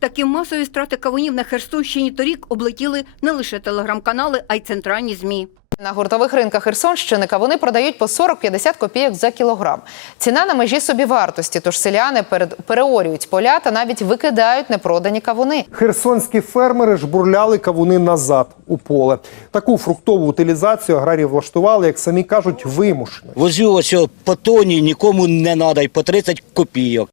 Такі масові страти кавунів на Херсонщині торік облетіли не лише телеграм-канали, а й центральні змі. На гуртових ринках Херсонщини кавуни продають по 40-50 копійок за кілограм. Ціна на межі собівартості, тож селяни переорюють поля та навіть викидають непродані кавуни. Херсонські фермери жбурляли кавуни назад у поле. Таку фруктову утилізацію аграрії влаштували, як самі кажуть, вимушено. Возю ось по тоні, нікому не треба, й по 30 копійок.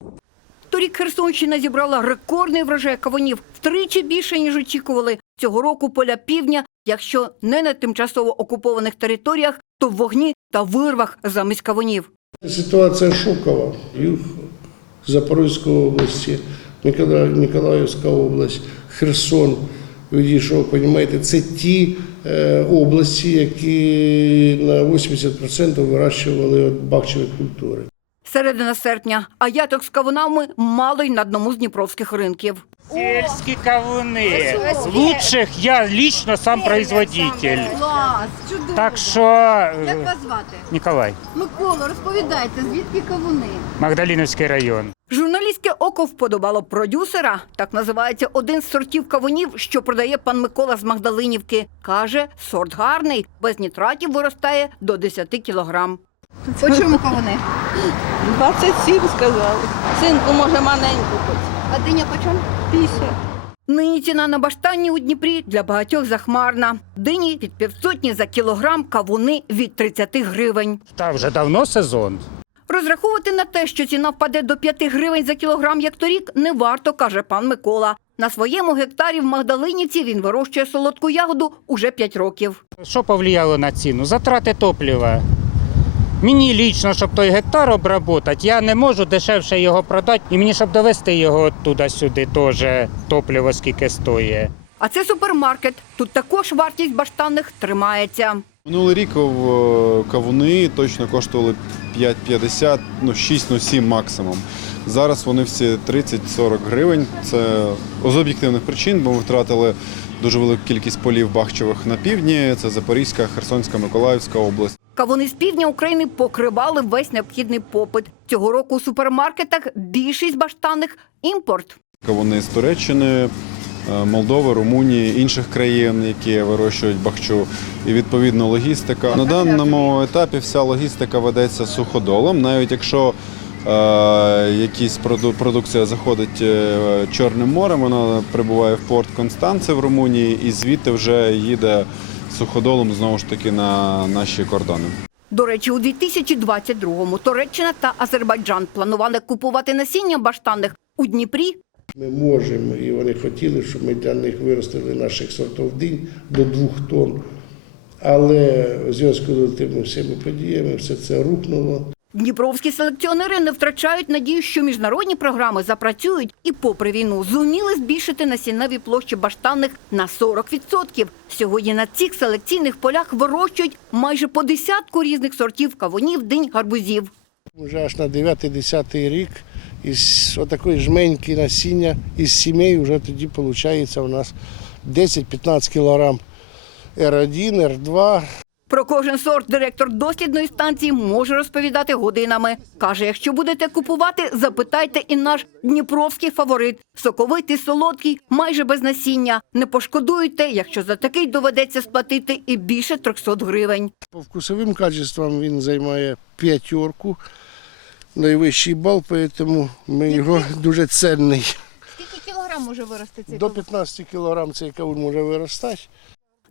Торік Херсонщина зібрала рекордний врожай кавунів втричі більше, ніж очікували. Цього року поля півдня, якщо не на тимчасово окупованих територіях, то в вогні та вирвах замість кавунів. Ситуація шокова. Юг Запорізької області, Миколаївська область, Херсон відійшов. Понімаєте, це ті е, області, які на 80% вирощували от культури. Середина серпня, а яток з кавунами мало й на одному з дніпровських ринків. Сельские кавуны. Лучших я лично сам производитель. Клас, чудово. Так що Як е, вас звати? Ніколай, Микола, розповідайте, звідки кавуни? Магдаліновський район. Журналістське око вподобало продюсера. Так називається один з сортів кавунів, що продає пан Микола з Магдалинівки. Каже, сорт гарний, без нітратів виростає до 10 кілограм. По чому кавуни? 27 сказали. Синку, може, маленьку хоч. А диня по чому? 50. Нині ціна на баштанні у Дніпрі для багатьох захмарна. Дині від півсотні за кілограм, кавуни від 30 гривень. Та вже давно сезон. Розраховувати на те, що ціна впаде до 5 гривень за кілограм, як торік, не варто, каже пан Микола. На своєму гектарі в Магдалинівці він вирощує солодку ягоду уже 5 років. Що повлияло на ціну? Затрати топлива. Мені лічно, щоб той гектар обробити, я не можу дешевше його продати. І мені, щоб довести його туди-сюди, теж топливо скільки стоїть. А це супермаркет. Тут також вартість баштанних тримається. Минулий рік кавуни точно коштували 5,50, ну 6, ну 7 максимум. Зараз вони всі 30-40 гривень. Це з об'єктивних причин, бо ми втратили дуже велику кількість полів бахчевих на півдні. Це Запорізька, Херсонська, Миколаївська область. Кавуни з півдня України покривали весь необхідний попит. Цього року у супермаркетах більшість баштанних імпорт. Кавуни з Туреччини, е, Молдови, Румунії, інших країн, які вирощують бахчу. І відповідно логістика. На даному етапі вся логістика ведеться суходолом, навіть якщо е, якісь продукція заходить е, Чорним морем, вона прибуває в порт Констанце в Румунії і звідти вже їде суходолом знову ж таки на наші кордони. До речі, у 2022-му Туреччина та Азербайджан планували купувати насіння баштанних у Дніпрі. Ми можемо, і вони хотіли, щоб ми для них виростили наших сортів динь до двох тонн. Але в зв'язку з тими всіми подіями все це рухнуло. Дніпровські селекціонери не втрачають надію, що міжнародні програми запрацюють і, попри війну, зуміли збільшити насінневі площі баштанних на 40%. Сьогодні на цих селекційних полях вирощують майже по десятку різних сортів кавунів, динь, гарбузів. Вже аж на 9-10 рік із отакої жменьки насіння із сімей вже тоді виходить у нас 10-15 кілограм R1, R2. Про кожен сорт директор дослідної станції може розповідати годинами. Каже, якщо будете купувати, запитайте і наш дніпровський фаворит. Соковитий, солодкий, майже без насіння. Не пошкодуйте, якщо за такий доведеться сплатити і більше 300 гривень. По вкусовим качествам він займає п'ятерку, найвищий бал, тому ми його дуже цінний. Скільки кілограм може вирости цей До кавун? 15 кілограм цей кавун може виростати.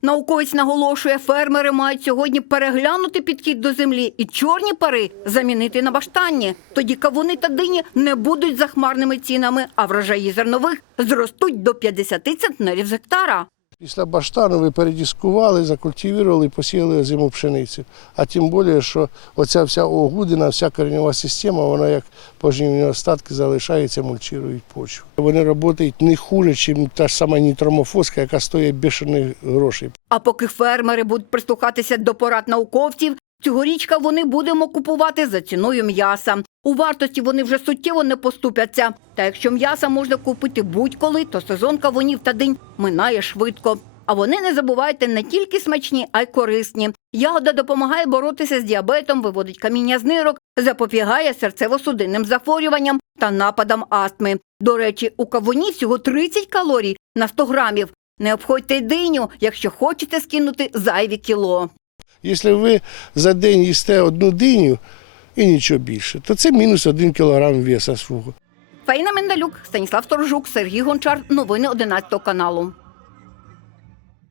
Науковець наголошує, фермери мають сьогодні переглянути підхід до землі і чорні пари замінити на баштанні. Тоді кавуни та дині не будуть захмарними цінами, а врожаї зернових зростуть до 50 центнерів з гектара. Після баштану ви передіскували, закультивували, посіяли зиму пшеницю. А тим більше, що оця вся огудина, вся коренева система, вона як пожнівні остатки залишається, мульчують почву. Вони працюють не хуже, ніж та ж сама нітромофоска, яка стоїть бешених грошей. А поки фермери будуть прислухатися до порад науковців, цьогоріч вони будемо купувати за ціною м'яса. У вартості вони вже суттєво не поступяться. Та якщо м'яса можна купити будь-коли, то сезон кавунів та динь минає швидко. А вони не забувайте не тільки смачні, а й корисні. Ягода допомагає боротися з діабетом, виводить каміння з нирок, запобігає серцево-судинним захворюванням, та нападам астми. До речі, у кавуні всього 30 калорій на 100 грамів. Не обходьте диню, якщо хочете скинути зайві кіло. Якщо ви за день їсте одну диню і нічого більше, то це мінус один кілограм веса свого. Фаїна Мендалюк, Станіслав Сторожук, Сергій Гончар. Новини 11 каналу.